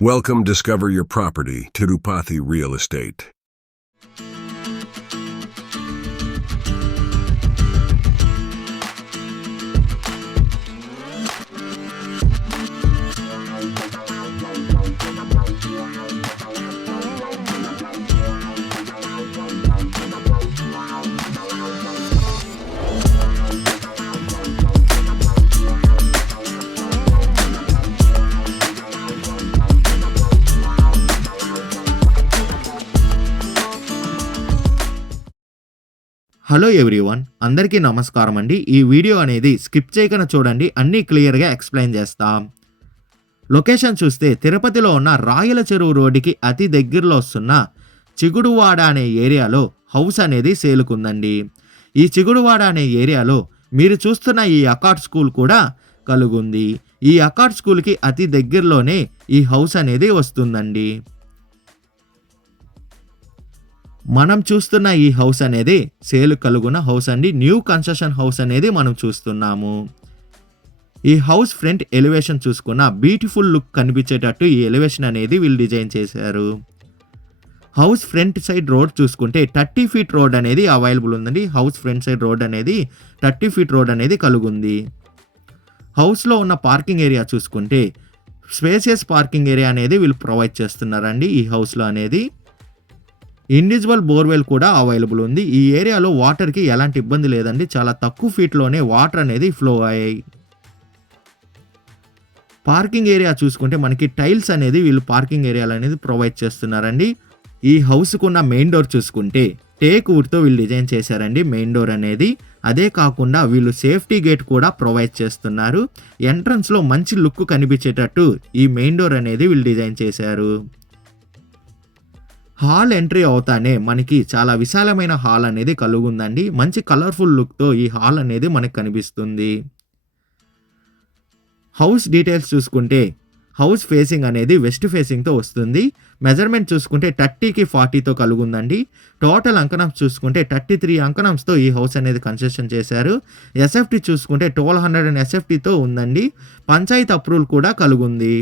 Welcome Discover Your Property, Tirupati Real Estate. Hello everyone, అందరికీ నమస్కారం అండి. ఈ వీడియో అనేది స్కిప్ చేయకుండా చూడండి, అన్నీ క్లియర్గా ఎక్స్ప్లెయిన్ చేస్తాం. లొకేషన్ చూస్తే తిరుపతిలో ఉన్న రాయల చెరువు రోడ్డుకి అతి దగ్గరలో వస్తున్న చిగుడువాడ అనే ఏరియాలో హౌస్ అనేది సేలుకుందండి. ఈ చిగుడువాడ అనే ఏరియాలో మీరు చూస్తున్న ఈ అకార్డ్ స్కూల్ కూడా కలుగుంది. ఈ అకార్డ్ స్కూల్కి అతి దగ్గరలోనే ఈ హౌస్ అనేది వస్తుందండి. మనం చూస్తున్న ఈ హౌస్ అనేది సేల్ కలుగున హౌస్ అండి. న్యూ కన్స్ట్రక్షన్ హౌస్ అనేది మనం చూస్తున్నాము. ఈ హౌస్ ఫ్రంట్ ఎలివేషన్ చూసుకున్న బ్యూటిఫుల్ లుక్ కనిపించేటట్టు ఈ ఎలివేషన్ అనేది వీళ్ళు డిజైన్ చేశారు. హౌస్ ఫ్రంట్ సైడ్ రోడ్ చూసుకుంటే 30 ఫీట్ రోడ్ అనేది అవైలబుల్ ఉందండి. హౌస్ ఫ్రంట్ సైడ్ రోడ్ అనేది 30 ఫీట్ రోడ్ అనేది కలుగుంది. హౌస్లో ఉన్న పార్కింగ్ ఏరియా చూసుకుంటే స్పేసియస్ పార్కింగ్ ఏరియా అనేది వీళ్ళు ప్రొవైడ్ చేస్తున్నారండి. ఈ హౌస్లో అనేది ఇండివిజువల్ బోర్వెల్ కూడా అవైలబుల్ ఉంది. ఈ ఏరియాలో వాటర్కి ఎలాంటి ఇబ్బంది లేదండి. చాలా తక్కువ ఫీట్లోనే వాటర్ అనేది ఫ్లో అయ్యాయి. పార్కింగ్ ఏరియా చూసుకుంటే మనకి టైల్స్ అనేది వీళ్ళు పార్కింగ్ ఏరియాలు అనేది ప్రొవైడ్ చేస్తున్నారండి. ఈ హౌస్కు ఉన్న మెయిన్ డోర్ చూసుకుంటే టేక్ వుడ్తో వీళ్ళు డిజైన్ చేశారండి మెయిన్ డోర్ అనేది. అదే కాకుండా వీళ్ళు సేఫ్టీ గేట్ కూడా ప్రొవైడ్ చేస్తున్నారు. ఎంట్రన్స్లో మంచి లుక్ కనిపించేటట్టు ఈ మెయిన్ డోర్ అనేది వీళ్ళు డిజైన్ చేశారు. హాల్ ఎంట్రీ అవుతానే మనకి చాలా విశాలమైన హాల్ అనేది కలుగుందండి. మంచి కలర్ఫుల్ లుక్తో ఈ హాల్ అనేది మనకు కనిపిస్తుంది. హౌస్ డీటెయిల్స్ చూసుకుంటే హౌస్ ఫేసింగ్ అనేది వెస్ట్ ఫేసింగ్తో వస్తుంది. మెజర్మెంట్ చూసుకుంటే 30కి 40తో కలుగుందండి. టోటల్ అంకణంస్ చూసుకుంటే 33 అంకణంస్తో ఈ హౌస్ అనేది కన్స్ట్రక్షన్ చేశారు. ఎస్ఎఫ్టీ చూసుకుంటే 1200 ఎస్ఎఫ్టీతో ఉందండి. పంచాయత్ అప్రూవల్ కూడా కలుగుంది.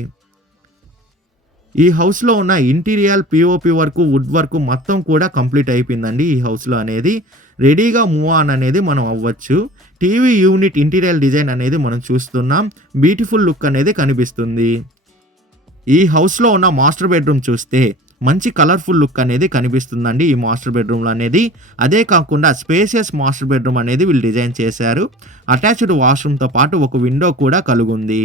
ఈ హౌస్లో ఉన్న interior POP work, wood work మొత్తం కూడా కంప్లీట్ అయిపోయిందండి. ఈ హౌస్లో అనేది రెడీగా మూవ్ ఆన్ అనేది మనం అవ్వచ్చు. టీవీ యూనిట్ ఇంటీరియర్ డిజైన్ అనేది మనం చూస్తున్నాం. బ్యూటిఫుల్ లుక్ అనేది కనిపిస్తుంది. ఈ హౌస్లో ఉన్న మాస్టర్ బెడ్రూమ్ చూస్తే మంచి కలర్ఫుల్ లుక్ అనేది కనిపిస్తుందండి ఈ మాస్టర్ బెడ్రూమ్లో అనేది. అదే కాకుండా స్పేసియస్ మాస్టర్ బెడ్రూమ్ అనేది వీళ్ళు డిజైన్ చేశారు. అటాచ్డ్ వాష్రూమ్తో పాటు ఒక విండో కూడా కలుగుంది.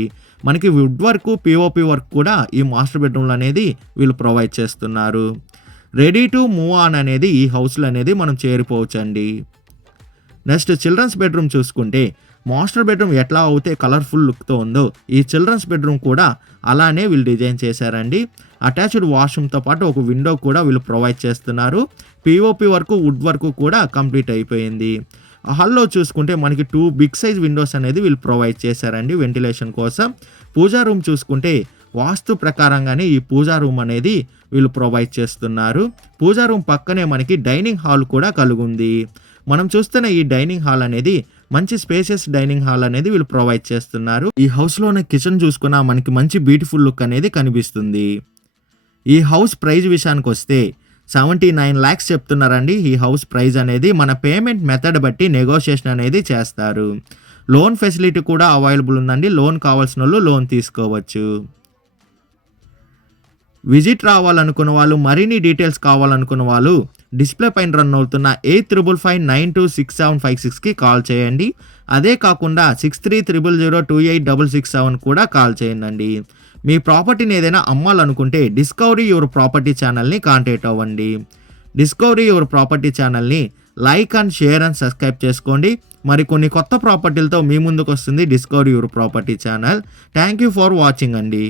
మనకి వుడ్ వర్క్, పిఓపి వర్క్ కూడా ఈ మాస్టర్ బెడ్రూమ్లో అనేది వీళ్ళు ప్రొవైడ్ చేస్తున్నారు. రెడీ టు మూవ్ ఆన్ అనేది ఈ హౌస్లో అనేది మనం చేరిపోవచ్చండి. నెక్స్ట్ చిల్డ్రన్స్ బెడ్రూమ్ చూసుకుంటే మాస్టర్ బెడ్రూమ్ ఎట్లా అయితే కలర్ఫుల్ లుక్తో ఉందో ఈ చిల్డ్రన్స్ బెడ్రూమ్ కూడా అలానే వీళ్ళు డిజైన్ చేశారండి. అటాచ్డ్ వాష్రూమ్తో పాటు ఒక విండో కూడా వీళ్ళు ప్రొవైడ్ చేస్తున్నారు. పిఓపి వర్క్, వుడ్ వర్క్ కూడా కంప్లీట్ అయిపోయింది. హాల్లో చూసుకుంటే మనకి 2 బిగ్ సైజ్ విండోస్ అనేది వీళ్ళు ప్రొవైడ్ చేశారండి వెంటిలేషన్ కోసం. పూజా రూమ్ చూసుకుంటే వాస్తు ప్రకారంగానే ఈ పూజా రూమ్ అనేది వీళ్ళు ప్రొవైడ్ చేస్తున్నారు. పూజా రూమ్ పక్కనే మనకి డైనింగ్ హాల్ కూడా కలుగుంది. మనం చూస్తున్న ఈ డైనింగ్ హాల్ అనేది మంచి స్పేషియస్ డైనింగ్ హాల్ అనేది వీళ్ళు ప్రొవైడ్ చేస్తున్నారు. ఈ హౌస్లో ఉన్న కిచెన్ చూసుకున్నా మనకి మంచి బ్యూటిఫుల్ లుక్ అనేది కనిపిస్తుంది. ఈ హౌస్ ప్రైస్ విషయానికి వస్తే 79 lakhs చెప్తున్నారండి. ఈ హౌస్ ప్రైస్ అనేది మన పేమెంట్ మెథడ్ బట్టి నెగోషియేషన్ అనేది చేస్తారు. లోన్ ఫెసిలిటీ కూడా అవైలబుల్ ఉందండి. లోన్ కావాల్సిన వాళ్ళు లోన్ తీసుకోవచ్చు. విజిట్ రావాలనుకున్న వాళ్ళు, మరిన్ని డీటెయిల్స్ కావాలనుకున్న వాళ్ళు డిస్ప్లే పైన రన్ అవుతున్న 8555926756కి కాల్ చేయండి. అదే కాకుండా 6300028667 కూడా కాల్ చేయండి. మీ ప్రాపర్టీని ఏదైనా అమ్మాలనుకుంటే డిస్కవరీ యువర్ ప్రాపర్టీ ఛానల్ని కాంటాక్ట్ అవ్వండి. డిస్కవరీ యువర్ ప్రాపర్టీ ఛానల్ని like and share and subscribe చేసుకోండి. మరి కొన్ని కొత్త ప్రాపర్టీలతో మీ ముందుకు వస్తుంది discovery your property channel. Thank you for watching అండి.